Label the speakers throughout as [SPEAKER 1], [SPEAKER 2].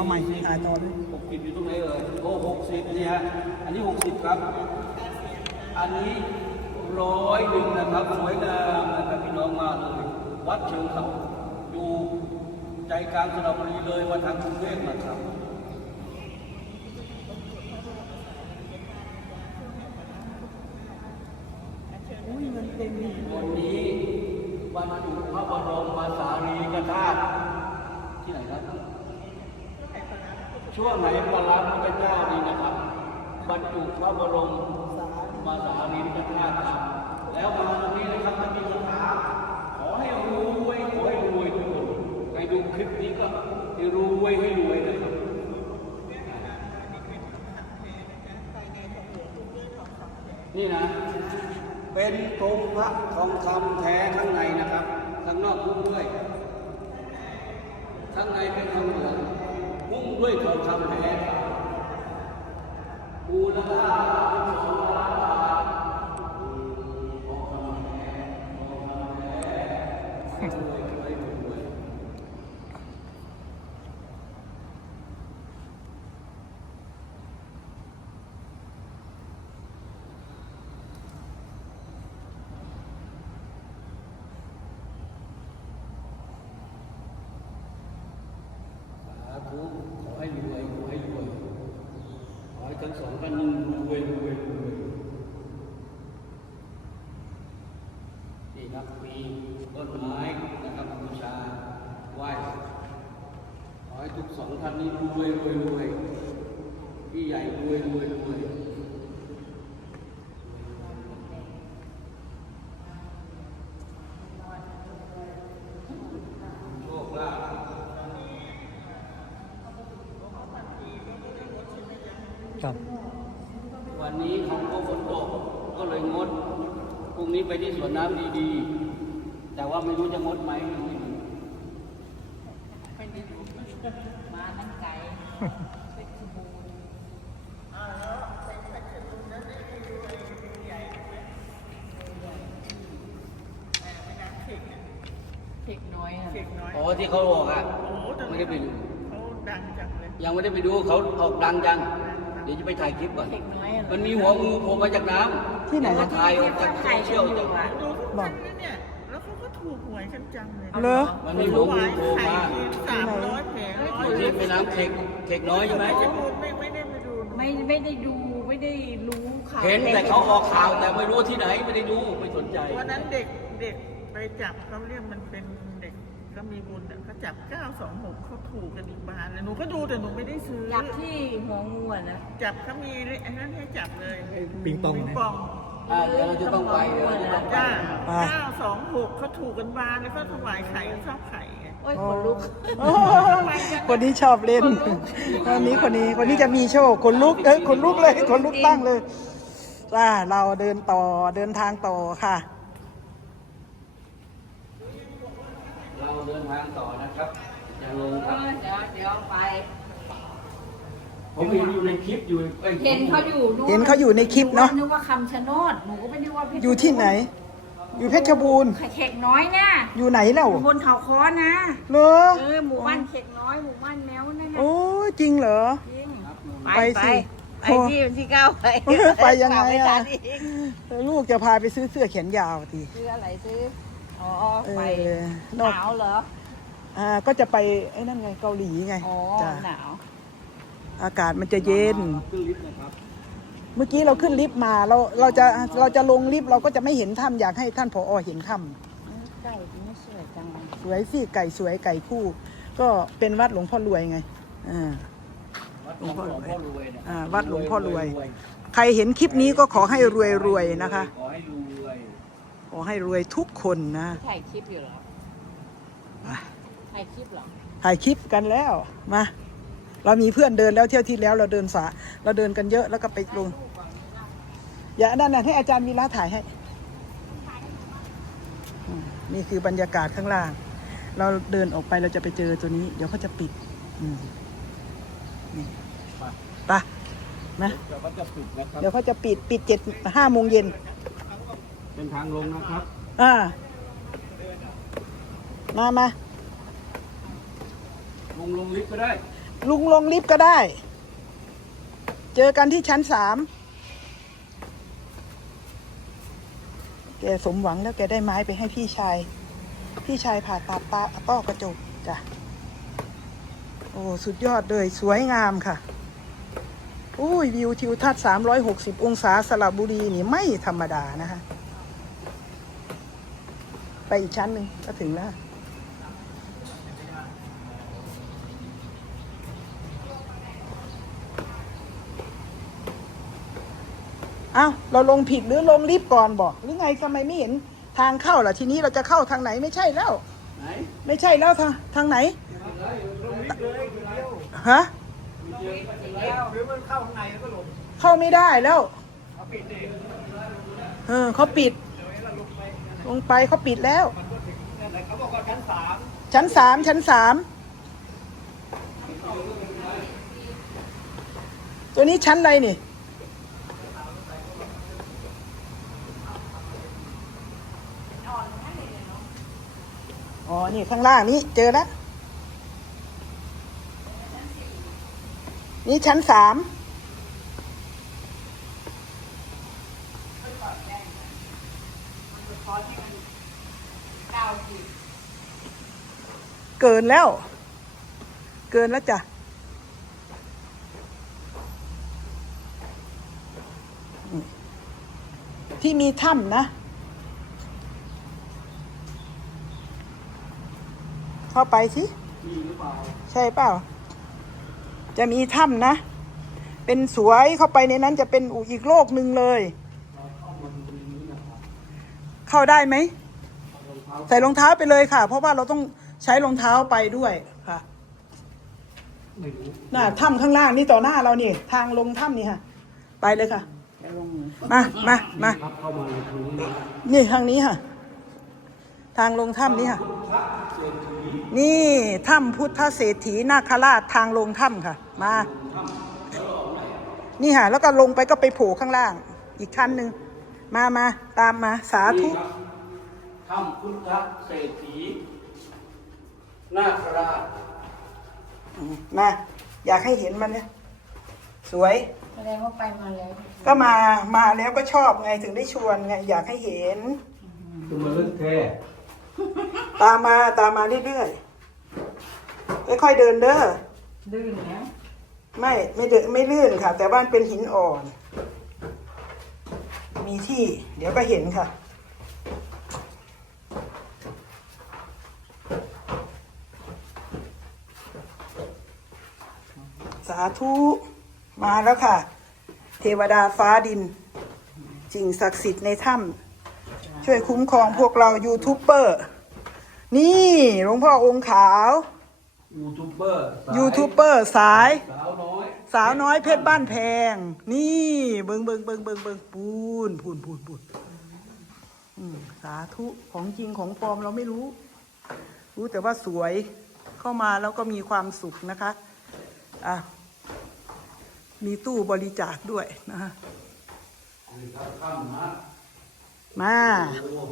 [SPEAKER 1] เอาใหม่ถ่ายต่อเลย
[SPEAKER 2] หกสิบอยู่ตรงไหนเอ่ยโอ้หกสิบนี่ฮะ อันนี้หกสิบครับ อันนี้ร้อยหนึ่งนะครับ สวยงามนะครับพี่น้องมาเลย วัดเชิงเขาอยู่ใจกลางสระบุรีเลยมาทางกรุงเทพนะครับ
[SPEAKER 1] อุ้ยเงินเต็มนี่
[SPEAKER 2] วันนี้บรรจุพระบรมสารีริกธาตุที่ไหนครับ ช่วงไหนปลาพุทธเจ้านี่นะครับ บรรจุพระบรมมาสารีริกธาตุครับ แล้วมาตรงนี้นะครับท่านมีคำถามขอให้รวยขอให้รวยทุกคนใครดูคลิปนี้ก็ให้รวยให้รวยนะครับนี่นะ เป็นกรงพระทองคำแท้ข้างในนะครับ ข้างนอกหุ้มด้วย ข้างในเป็นทอง ด้วยทองคำแท้ครับมูลค่าสองล้านบาททองคำแท้ทองคำแท้รวยรวยรวย สาธุขอให้รวยขอให้รวยขอให้ทั้งสองท่านรวยรวยรวยนี่ครับมีต้นไม้นะครับบูชาไหว้ขอให้ทุกสองท่านนี้รวยรวยรวยพี่ใหญ่รวยรวยรวยโชคลาภ
[SPEAKER 1] ครับ
[SPEAKER 2] วันนี้เขาก็ฝนตกก็เลยงด พรุ่งนี้ ไปที่สวนน้ำดีๆ แต่ว่าไม่รู้จะงดไหมไม่รู้
[SPEAKER 3] มาตั้งไกลเพชรบูรณ์เทคน้อยอะ
[SPEAKER 4] เด็กน้อย
[SPEAKER 2] อ๋อที่เขาบอกอะ
[SPEAKER 4] โอ้โหตอน
[SPEAKER 2] ไม่
[SPEAKER 4] นี้
[SPEAKER 2] ได้ไปดู
[SPEAKER 4] เขาดังจังเลย
[SPEAKER 2] ยังไม่ได้ไปดูเขาออกดังจังเดี๋ยวจะไปถ่ายคลิปก่อน
[SPEAKER 3] เทคน้อยอะ
[SPEAKER 2] มันมีหัวงูโผล่มาจากน้ำ
[SPEAKER 1] ที่ไหน
[SPEAKER 2] เขาถ่ายออกจากโซ
[SPEAKER 3] ถ่าย
[SPEAKER 2] เชี
[SPEAKER 3] กั
[SPEAKER 2] ย
[SPEAKER 3] น
[SPEAKER 2] ล
[SPEAKER 3] อยู่
[SPEAKER 2] จาก
[SPEAKER 3] อะ
[SPEAKER 4] ดูทุกวันนะเนี่ย แล้วเขาก็ถูกหวยกันจังเลย
[SPEAKER 1] เหรอ
[SPEAKER 2] มันมีหัว
[SPEAKER 4] ถ
[SPEAKER 2] งู
[SPEAKER 4] วาย
[SPEAKER 2] โผล่
[SPEAKER 4] ไข่
[SPEAKER 2] มา
[SPEAKER 4] ทีสามร้อยแผงร้อย
[SPEAKER 2] อยู่ที่แม่น้ำเทคเทคน้อยใช่ไหม
[SPEAKER 4] ไม่ดูไม่ไม่ได้ไปดู
[SPEAKER 3] ไม่ไม่ได้ดูไม่ได้รู้ข่าว
[SPEAKER 2] เห็นแต่เขาออกข่าวแต่ไม่รู้ที่ไหนไม่ได้ดูไม่สนใจ
[SPEAKER 4] วันนั้นเด็กเด็กไปจับเขาเรียกมันเป็นเด็ก ก็มีบุญอะเขาจับ926เขาถูกกันอีกบานเลยหนูก็ดูแต่หนูไม่ได้ซื้อ
[SPEAKER 3] จับที่หัวงูอะนะ
[SPEAKER 4] จับเขามีไอ้นั่นให้จับเลย
[SPEAKER 1] ปิงปอง
[SPEAKER 4] ปิง
[SPEAKER 1] นะ
[SPEAKER 4] ปอง
[SPEAKER 2] อ่าเดี๋ยวเราจะต้องไปเดี๋ยวเราจะต้องไป
[SPEAKER 4] จ้า
[SPEAKER 1] ไป
[SPEAKER 4] เก้าสองหกเขาถูกกันบานแล้วก็ถวายไข่ชอบไข่ไง
[SPEAKER 3] โอ้ยขนลุก
[SPEAKER 1] โอ้คนนี้ชอบเล่นคนนี้คนนี้คนนี้จะมีโชคคนลุกเอ้ยคนลุกเลยคนลุกตั้งเลยจ้าเราเดินต่อเดินทางต่อค่ะ
[SPEAKER 2] เราเดิน ทางต่อนะครับอย่าลง
[SPEAKER 3] เอ
[SPEAKER 2] ครับ
[SPEAKER 3] อเดี๋ยวเดี๋ยวไป
[SPEAKER 2] ผมเห็นอยู่ในคลิปอยู่อ้
[SPEAKER 3] เห็นเขาอยู่ดู
[SPEAKER 1] เห็นเขาอยู่ในคลิปเนอะ
[SPEAKER 3] นึกว่าคำชะโนดหนูก็ไม่นึกว่าเพชร
[SPEAKER 1] อยู่ที่ไหน อยู่เพชรบูรณ์
[SPEAKER 3] เขกน้อยนะ
[SPEAKER 1] อยู่ไหนเล่า
[SPEAKER 3] อยู่บนเขาค้อนะ
[SPEAKER 1] เหรอ
[SPEAKER 3] เออหมู่บ้านเขกน้อยหมู่บ้านแมวนั่นนะ
[SPEAKER 1] โอ้ยจริงเหรอ
[SPEAKER 3] จริง
[SPEAKER 1] ไปสิ
[SPEAKER 3] ไปที่วันที่เก้าไป
[SPEAKER 1] ไปยังไง
[SPEAKER 3] ฝาก
[SPEAKER 1] อะ
[SPEAKER 3] ทันอีก
[SPEAKER 1] ลูกจะพาไปซื้อเสื้อแขนยาวที
[SPEAKER 3] ซื้ออะไรซื้อ อ๋อ
[SPEAKER 1] เออ
[SPEAKER 3] ไป
[SPEAKER 1] น
[SPEAKER 3] ห
[SPEAKER 1] อก
[SPEAKER 3] นาวเหรอ
[SPEAKER 1] อ่าก็จะไปไอ้นั่นไงเกาหลีไง
[SPEAKER 3] อ๋อ
[SPEAKER 1] จ้ะ
[SPEAKER 3] หนาว
[SPEAKER 1] อากาศมันจะเย็น
[SPEAKER 2] ขึ้นลิฟต์นะครับ
[SPEAKER 1] เมื่อกี้เราขึ้นลิฟต์มาเราเราจะเราจะลงลิฟต์เราก็จะไม่เห็นถ้ำอยากให้ท่านผอเห็นถ้
[SPEAKER 3] ไก่ที่ไม่สวยจังำ
[SPEAKER 1] สวยสิไก่สวยไก่คู่ ก็เป็นวัดหลวงพ่อรวยไงอ่า
[SPEAKER 2] วัดหลวงพ่อรวยเนี่ย
[SPEAKER 1] อ่าวัดหลวงพ่อรวย ใครเห็นคลิปนี้ก็ขอให้รวยรวยๆนะคะ
[SPEAKER 2] ขอให้รวย
[SPEAKER 1] ขอให้รวยทุกคนนะ
[SPEAKER 3] ถ่ายคลิปอยู่เหรอ
[SPEAKER 1] อะ
[SPEAKER 3] ถ่ายคลิปเหรอ
[SPEAKER 1] ถ่ายคลิปกันแล้วมาเรามีเพื่อนเดินแล้วเที่ยวที่แล้วเราเดินสาเราเดินกันเยอะแล้วก็ไปลงอย่าด้านนั้นให้อาจารย์วีระถ่ายให้อืมนี่คือบรรยากาศข้างล่าง เราเดินออกไปเราจะไปเจอตัวนี้ เดี๋ยวเขาจะปิดอืมนี่ไปนะ
[SPEAKER 2] เดี๋ยวมันจะปิดนะครับ
[SPEAKER 1] เดี๋ยวเขาจะปิดปิดเจ็ดห้าโมงเย็น
[SPEAKER 2] เป็นทางลงนะครับ
[SPEAKER 1] อ่า มามา
[SPEAKER 2] ลงลงลิฟต์ก็ได้
[SPEAKER 1] ลุงลงลิฟต์ก็ได้ เจอกันที่ชั้นสาม แกสมหวังแล้วแกได้ไม้ไปให้พี่ชาย พี่ชายผ่าตัดตาต้อกระจกจ้ะ โอ้ สุดยอดเลย สวยงามค่ะ อุ้ย วิวทิวทัศน์360 องศาสระบุรีนี่ไม่ธรรมดานะคะ ไปอีกชั้นหนึ่งก็ถึงแล้ว อ้าวเราลงผิดหรือลงลิฟต์ก่อนบอกหรือไงทำไมไม่เห็นทางเข้าล่ะทีนี้เราจะเข้าทางไหนไม่ใช่แล้ว
[SPEAKER 2] ไหน
[SPEAKER 1] ไม่ใช่แล้วทางทางไหนฮะ
[SPEAKER 2] หรือมันเข้าข้างในแล้วก็ลง
[SPEAKER 1] เข้าไม่ได้แล้ว
[SPEAKER 2] เอาปิดเอง
[SPEAKER 1] เออเขาปิด ลงไปเขาปิดแล้ว
[SPEAKER 2] นั่นแหละเขาบอกว่าชั้นสาม
[SPEAKER 1] ชั้นสามชั้นสามตัวนี้ชั้นอะไรนี่ นี่ข้างล่างนี้เจอแล้ว นี่ชั้นสามเกินแล้ว เกินแล้วจ้ะที่มีถ้ำนะ เข้าไปสิ
[SPEAKER 2] มีหรือเปล่า
[SPEAKER 1] ใช่เปล่า จะมีถ้ำนะ เป็นสวยเข้าไปในนั้นจะเป็นอีกโลกหนึ่งเลย เข้าได้ไหม ใส่รองเท้าไปเลยค่ะ เพราะว่าเราต้องใช้รองเท้าไปด้วยค่ะ
[SPEAKER 2] ไม่รู้
[SPEAKER 1] น่ะถ้ำข้างล่างนี่ต่อหน้าเรานี่ทางลงถ้ำนี่ค่ะ ไปเลยค่ะมามามา
[SPEAKER 2] ครับเข้ามาในตรงนี้นะ
[SPEAKER 1] นี่ทางนี้ค่ะ ทางลงถ้ำนี่ค่ะ นี่ถ้ำพุทธเศรษฐีนาคราชทางลงถ้ำค่ะ มา นี่ค่ะ แล้วก็ลงไปก็ไปโผล่ข้างล่าง อีกชั้นหนึ่งมามาตามมาสาธุ
[SPEAKER 2] นี่ครับถ้ำพุทธเศรษฐีนาคราช
[SPEAKER 1] มาอยากให้เห็นมันเนี่ยสวย
[SPEAKER 3] แสดงว่าไปมาแล้ว
[SPEAKER 1] ก็มามาแล้วก็ชอบไงถึงได้ชวนไงอยากให้เห็น
[SPEAKER 2] คือมันลึกแท้
[SPEAKER 1] ตามมาตามมาเรื่อยๆค่อยๆเดินเด้อ
[SPEAKER 3] ดื้นแล้ว
[SPEAKER 1] ไม่ไม่เดนไม่ลื่นค่ะ แต่ว่ามันเป็นหินอ่อน มีที่ เดี๋ยวก็เห็นค่ะ สาธุมาแล้วค่ะ เทวดาฟ้าดินสิ่งศักดิ์สิทธิ์ในถ้ำ ช่วยคุ้มครองพวกเรายูทูบเบอร์ นี่หลวงพ่อองค์ขาว
[SPEAKER 2] ยูทูบเบอร์สาย
[SPEAKER 1] ยูทูบเบอร์สาย
[SPEAKER 2] สาวน้อย
[SPEAKER 1] สาวน้อยเพชรบ้านแพง นี่เบิงเบิงเบิงเบิงเบิงปูนปูนปูนปูนอืมสาธุของจริงของปลอมเราไม่รู้ รู้แต่ว่าสวยเข้ามาแล้วก็มีความสุขนะคะอะมีตู้บริจาคด้วยนะคะ
[SPEAKER 2] นี่ครับถ้ำนะ
[SPEAKER 1] มา
[SPEAKER 2] โอ้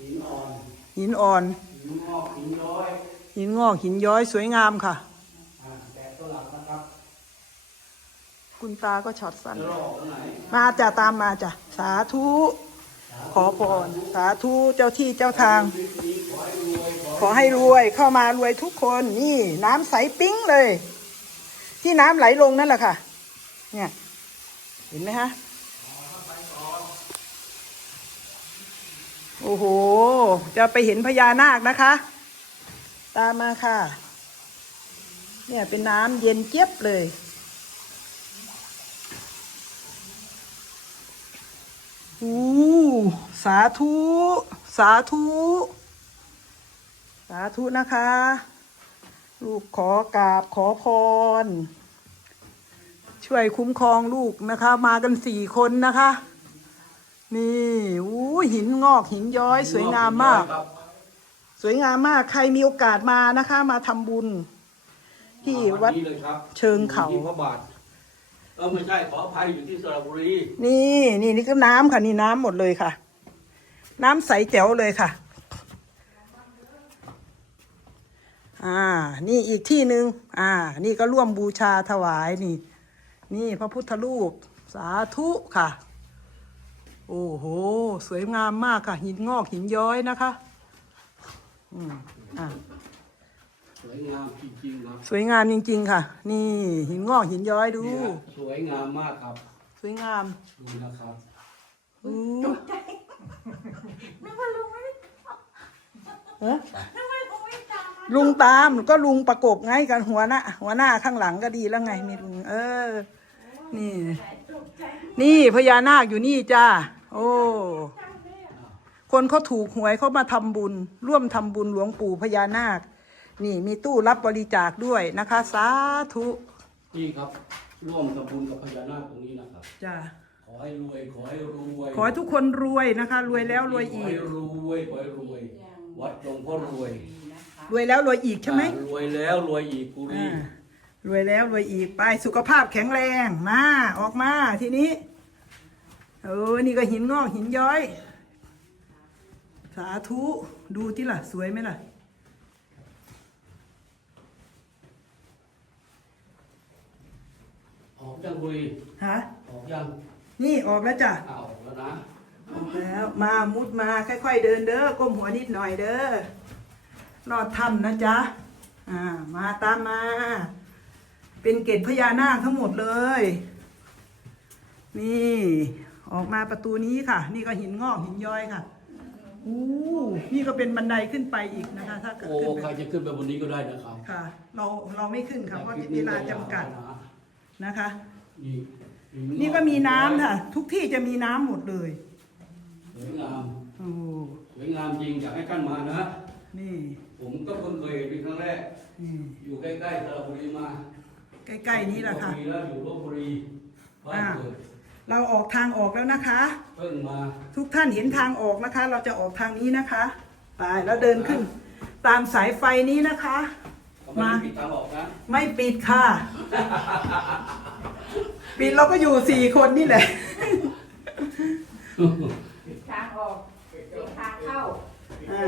[SPEAKER 2] หินอ่อน
[SPEAKER 1] หินอ่อน
[SPEAKER 2] หินงอกหินย้อย
[SPEAKER 1] หินงอกหินย้อยสวยงามค่ะ
[SPEAKER 2] อ่าแต่ตัวหลักนะครับ
[SPEAKER 1] คุณตาก็ช็อตสั้น
[SPEAKER 2] จะรอตรงไหน
[SPEAKER 1] มาจ้ะตามมาจ้ะสาธุ ขอพรสาธุเจ้าที่เจ้าทาง ขอให้รวยเข้ามารวยทุกคนนี่ น้ำใสปิ้งเลย ที่น้ำไหลลงนั่นแหละค่ะ เนี่ย เห็นไหมฮะ โอ้โห จะไปเห็นพญานาคนะคะ ตามมาค่ะ เนี่ยเป็นน้ำเย็นเจี๊ยบเลย อู้ สาธุ สาธุ สาธุนะคะ ลูกขอกราบขอพร ช่วยคุ้มครองลูกนะคะ มากันสี่คนนะคะ นี่อู้หินงอกหินย้อย สวยงามมาก
[SPEAKER 2] ครับ
[SPEAKER 1] สวยงามมากใครมีโอกาสมานะคะ มาทำบุญ ที่วัด
[SPEAKER 2] นี้เลยครับ
[SPEAKER 1] เชิงเขา
[SPEAKER 2] อยู่ที่พระบาทเออไม่ใช่ขออภัยอยู่ที่สระบุรี
[SPEAKER 1] นี่นี่นี่ก็น้ำค่ะ นี่น้ำหมดเลยค่ะ น้ำใสแจ๋วเลยค่ะ อ่า นี่อีกที่หนึ่งอ่า นี่ก็ร่วมบูชาถวายนี่ นี่พระพุทธรูป สาธุค่ะ โอ้โห สวยงามมากค่ะ หินงอกหินย้อยนะคะอืมอ่า
[SPEAKER 2] สวยงามจริงๆครับ
[SPEAKER 1] สวยงามจริง ๆ ค่ะ นี่หินงอกหินย้อยดู
[SPEAKER 2] เนี่ยสวยงามมากครับ
[SPEAKER 1] สวยงาม
[SPEAKER 2] ดูนะครับ
[SPEAKER 1] อู้
[SPEAKER 3] นึกว่าลุงไม่ได้
[SPEAKER 1] เอ๊ะ
[SPEAKER 3] นึกว่าลุงไม่ตามมา
[SPEAKER 1] ลุงตามก็ลุงประกบไงกันหัวหน้าหัวหน้าข้างหลังก็ดีแล้วไงมีลุงเออ นี่นี่พญานาคอยู่นี่จ้า โอ้ คนเขาถูกหวยเขามาทำบุญ ร่วมทำบุญหลวงปู่พญานาค นี่มีตู้รับบริจาคด้วยนะคะ สาธุ
[SPEAKER 2] นี่ครับ ร่วมทำบุญกับพญานาคตรงนี้นะครับ
[SPEAKER 1] จ้า
[SPEAKER 2] ขอให้รวย ขอให้รวย
[SPEAKER 1] ขอให้ทุกคนรวยนะคะ รวยแล้วรวย
[SPEAKER 2] ขอ
[SPEAKER 1] อี
[SPEAKER 2] ให้
[SPEAKER 1] ก
[SPEAKER 2] รวยขอให้รวย วัดหลวงพ่อรวย
[SPEAKER 1] รวยแล้วรวยอีกใช่ไหม
[SPEAKER 2] รวยแล้วรวยอีกปุรี
[SPEAKER 1] อ่ารวยแล้วรวยอีกไปสุขภาพแข็งแรงมาออกมาทีนี้ เออ นี่ก็หินงอกหินย้อย สาธุดูที่ล่ะ สวยไหมล่ะ
[SPEAKER 2] ออกยังปุรี
[SPEAKER 1] ฮะ
[SPEAKER 2] ออกยัง
[SPEAKER 1] นี่ออกแล้วจ้ะ
[SPEAKER 2] อ่าออกแล้วนะ
[SPEAKER 1] ออกแล้ว มามุดมาค่อยๆเดินเด้อ ก้มหัวนิดหน่อยเด้อรอดถ้ำนะจ๊ะ อ่า มาตามมา เป็นเกศพญานาคทั้งหมดเลย นี่ ออกมาประตูนี้ค่ะ นี่ก็หินงอกหินย้อยค่ะอู้นี่ก็เป็นบันไดขึ้นไปอีกนะคะ ถ้าเกิด
[SPEAKER 2] โอ้
[SPEAKER 1] ขึ้น
[SPEAKER 2] ใคร
[SPEAKER 1] ไป
[SPEAKER 2] จะขึ้นไปบนนี้ก็ได้นะครับ
[SPEAKER 1] ค่ะ เราเราไม่ขึ้นค่ะเพราะเวลาจำกัดนะคะ
[SPEAKER 2] นี่
[SPEAKER 1] นี่ก็มีน้ำค่ะ ทุกที่จะมีน้ำหมดเลย
[SPEAKER 2] สวยงาม
[SPEAKER 1] โอ้
[SPEAKER 2] สวยงามจริงอยากให้ท่านมานะ
[SPEAKER 1] นี่
[SPEAKER 2] ผมก็เพิ่งเคยเห็นเป็นครั้งแรก
[SPEAKER 1] นี่
[SPEAKER 2] อยู่ใกล้ๆสระบุรีมา
[SPEAKER 1] ใกล้ๆนี้แหละค่ะ
[SPEAKER 2] ลพบุรีแล้วอยู่ลบบุรีบ้านเกิด
[SPEAKER 1] เราออกทางออกแล้วนะคะ
[SPEAKER 2] เพิ่งมา
[SPEAKER 1] ทุกท่านเห็นทางออกนะคะ เราจะออกทางนี้นะคะไปแล้วเดินขึ้น ตามสายไฟนี้นะคะ
[SPEAKER 2] เขาไม่ได้ปิดทางออกนะ
[SPEAKER 1] ไม่ปิดค่ะ ปิดเราก็อยู่สี่คนนี่แหละ
[SPEAKER 3] ทางออกเป็นทางเข้า
[SPEAKER 1] อ่า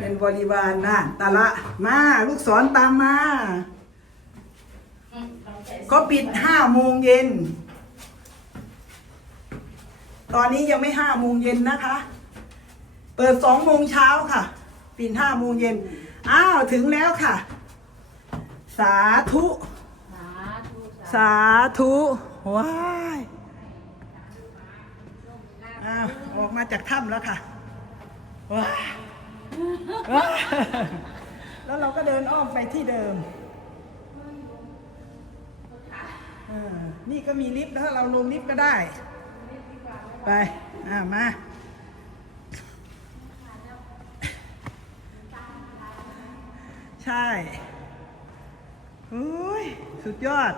[SPEAKER 1] เป็นบริวารน่ะตาละมา ลูกศรตามมา ก็ปิดห้าโมงเย็น ตอนนี้ยังไม่ห้าโมงเย็นนะคะ เปิดสองโมงเช้าค่ะ ปิดห้าโมงเย็น อ้าว ถึงแล้วค่ะ สาธุ
[SPEAKER 3] สาธุ
[SPEAKER 1] ว้ายอ้าวออกมาจากถ้ำแล้วค่ะว้าวแล้วเราก็เดินอ้อมไปที่เดิมเออ นี่ก็มีลิฟต์แล้วเราลงลิฟต์ก็ได้ ไป อ่ามาใช่โอ้ยสุดยอด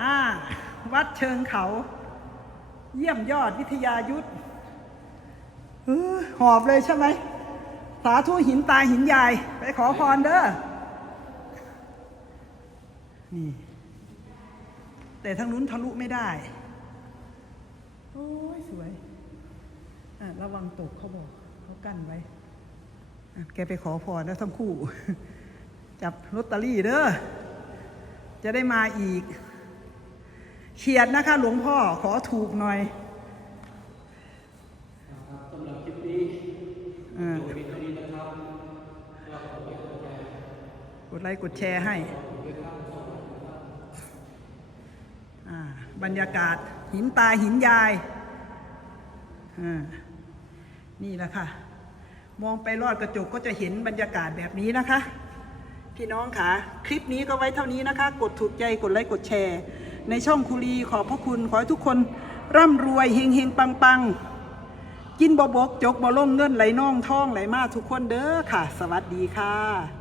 [SPEAKER 1] อ่า วัดเชิงเขา เยี่ยมยอดวิทยายุทธหอบเลยใช่ไหม สาธุหินตาหินยาย ไปขอพรเด้อ นี่ แต่ทางนู้นทะลุไม่ได้ โอ้ยสวยอะระวังตกเขาบอกเขากั้นไว้อะแกไปขอพรแล้วทั้งคู่ จับลอตเตอรี่เด้อจะได้มาอีกเฉียดนะคะ หลวงพ่อขอถูกหน่อย
[SPEAKER 2] สำหรับคลิปนี้
[SPEAKER 1] อ่า
[SPEAKER 2] โดยมีเท่านี้นะครับ
[SPEAKER 1] กดไลค์กดแชร์ให้ อ่า บรรยากาศหินตาหินยายอ่านี่แหละค่ะ มองไปรอดกระจกก็จะเห็นบรรยากาศแบบนี้นะคะ พี่น้องค่ะ คลิปนี้ก็ไว้เท่านี้นะคะ กดถูกใจกดไลค์กดแชร์ ในช่องคุรีขอบพระคุณขอให้ทุกคนร่ำรวยเฮงเฮงปังปังกินบอบกจกบอล่งเงินไหลน่องท่องไหลมาทุกคนเด้อค่ะ สวัสดีค่ะ